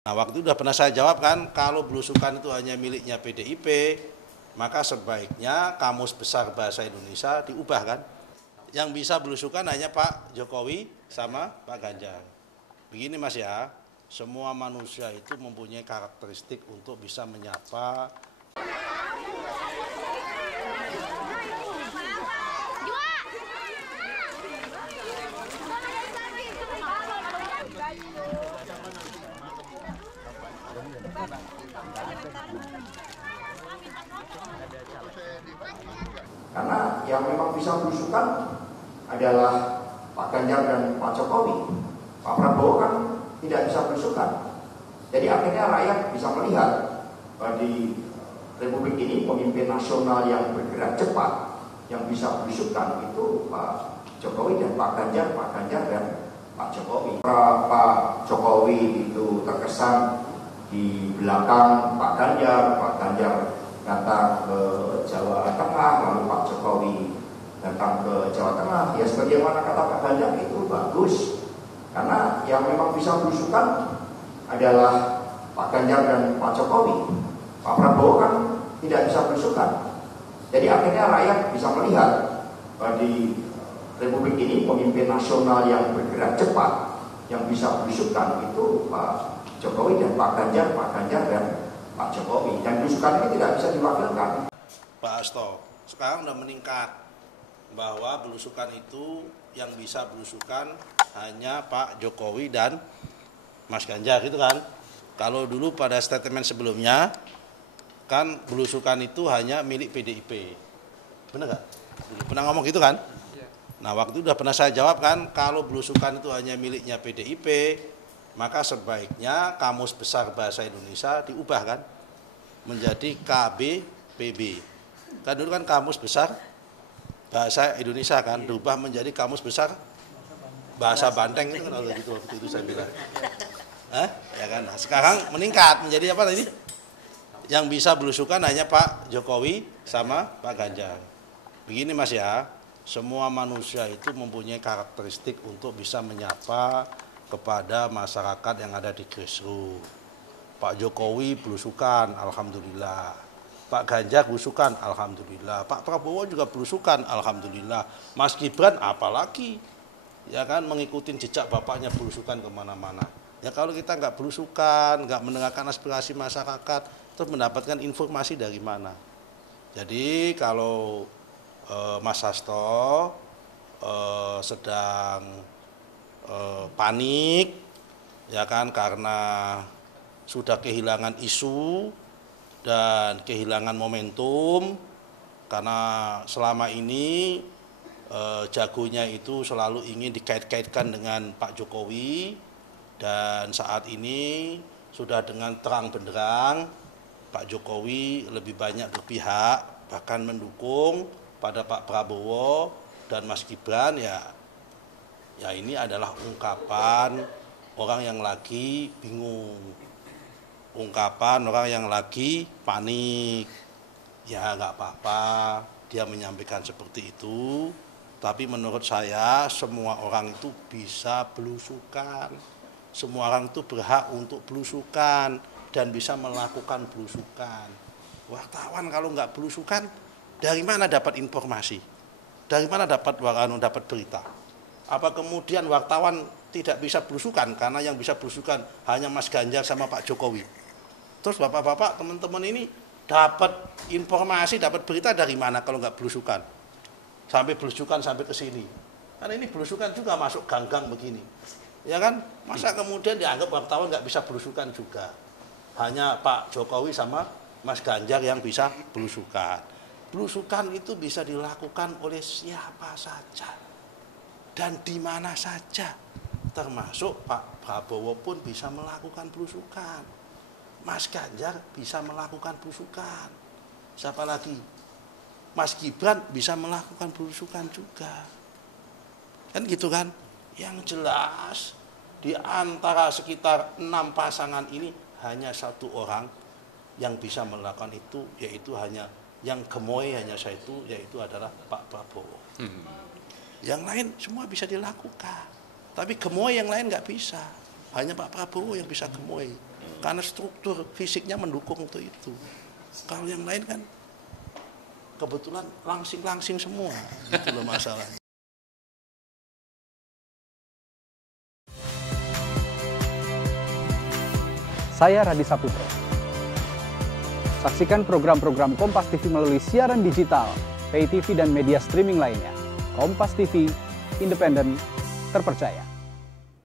Nah, waktu itu sudah pernah saya jawab kan, kalau belusukan itu hanya miliknya PDIP, maka sebaiknya Kamus Besar Bahasa Indonesia diubah kan. Yang bisa belusukan hanya Pak Jokowi sama Pak Ganjar. Begini Mas ya, semua manusia itu mempunyai karakteristik untuk bisa menyapa. Karena yang memang bisa belusukan adalah Pak Ganjar dan Pak Jokowi. Pak Prabowo kan tidak bisa belusukan. Jadi akhirnya rakyat bisa melihat bahwa di Republik ini pemimpin nasional yang bergerak cepat, yang bisa belusukan itu Pak Jokowi dan Pak Ganjar dan Pak Jokowi. Pak Jokowi itu terkesan di belakang Pak Ganjar datang ke Jawa Tengah, lalu Pak Jokowi datang ke Jawa Tengah. Ya sebagaimana kata Pak Ganjar itu bagus, karena yang memang bisa belusukan adalah Pak Ganjar dan Pak Jokowi. Pak Prabowo kan tidak bisa belusukan. Jadi akhirnya rakyat bisa melihat bahwa di Republik ini pemimpin nasional yang bergerak cepat, yang bisa belusukan itu Pak Jokowi dan Pak Ganjar dan Pak Jokowi. Dan belusukan ini tidak bisa diwakilkan. Pak Hasto, sekarang sudah meningkat bahwa belusukan itu yang bisa belusukan hanya Pak Jokowi dan Mas Ganjar gitu kan. Kalau dulu pada statement sebelumnya kan belusukan itu hanya milik PDIP. Benar nggak? Pernah ngomong gitu kan? Nah, waktu itu sudah pernah saya jawab kan, kalau belusukan itu hanya miliknya PDIP, maka sebaiknya Kamus Besar Bahasa Indonesia diubah kan menjadi KBPB. Kan dulu kan Kamus Besar Bahasa Indonesia kan diubah menjadi Kamus Besar Bahasa Banteng itu kan gitu waktu itu saya bilang. Ya kan. Nah, sekarang meningkat menjadi apa tadi? Yang bisa belusukan hanya Pak Jokowi sama Pak Ganjar. Begini Mas ya, semua manusia itu mempunyai karakteristik untuk bisa menyapa kepada masyarakat yang ada di grassroots. Pak Jokowi belusukan, alhamdulillah. Pak Ganjar belusukan, alhamdulillah. Pak Prabowo juga belusukan, alhamdulillah. Mas Gibran apalagi, ya kan, mengikuti jejak bapaknya belusukan kemana-mana. Ya kalau kita nggak belusukan, nggak mendengarkan aspirasi masyarakat, terus mendapatkan informasi dari mana? Jadi kalau Mas Hasto sedang panik, ya kan, karena sudah kehilangan isu dan kehilangan momentum, karena selama ini jagonya itu selalu ingin dikait-kaitkan dengan Pak Jokowi, dan saat ini sudah dengan terang benderang Pak Jokowi lebih banyak berpihak, bahkan mendukung pada Pak Prabowo dan Mas Gibran. Ya ini adalah ungkapan orang yang lagi bingung, ungkapan orang yang lagi panik. Ya nggak apa-apa dia menyampaikan seperti itu, tapi menurut saya semua orang itu bisa belusukan, semua orang itu berhak untuk belusukan dan bisa melakukan belusukan. Wartawan kalau nggak belusukan, dari mana dapat informasi? Dari mana dapat berita? Apa kemudian wartawan tidak bisa belusukan karena yang bisa belusukan hanya Mas Ganjar sama Pak Jokowi? Terus bapak-bapak, teman-teman ini dapat informasi, dapat berita dari mana kalau nggak belusukan? Sampai belusukan sampai ke sini. Karena ini belusukan juga masuk gang-gang begini. Ya kan? Masa kemudian dianggap wartawan nggak bisa belusukan juga? Hanya Pak Jokowi sama Mas Ganjar yang bisa belusukan. Belusukan itu bisa dilakukan oleh siapa saja dan di mana saja, termasuk Pak Prabowo pun bisa melakukan belusukan, Mas Ganjar bisa melakukan belusukan, siapa lagi? Mas Gibran bisa melakukan belusukan juga, kan gitu kan? Yang jelas di antara sekitar 6 pasangan ini hanya satu orang yang bisa melakukan itu, yaitu hanya yang gemoy hanya satu, yaitu adalah Pak Prabowo. Yang lain semua bisa dilakukan, tapi gemoy yang lain nggak bisa. Hanya Pak Prabowo yang bisa gemoy. Karena struktur fisiknya mendukung untuk itu. Kalau yang lain kan kebetulan langsing-langsing semua, itu loh masalahnya. Saya Radi Saputro. Saksikan program-program Kompas TV melalui siaran digital, pay TV dan media streaming lainnya. Kompas TV, independen, terpercaya.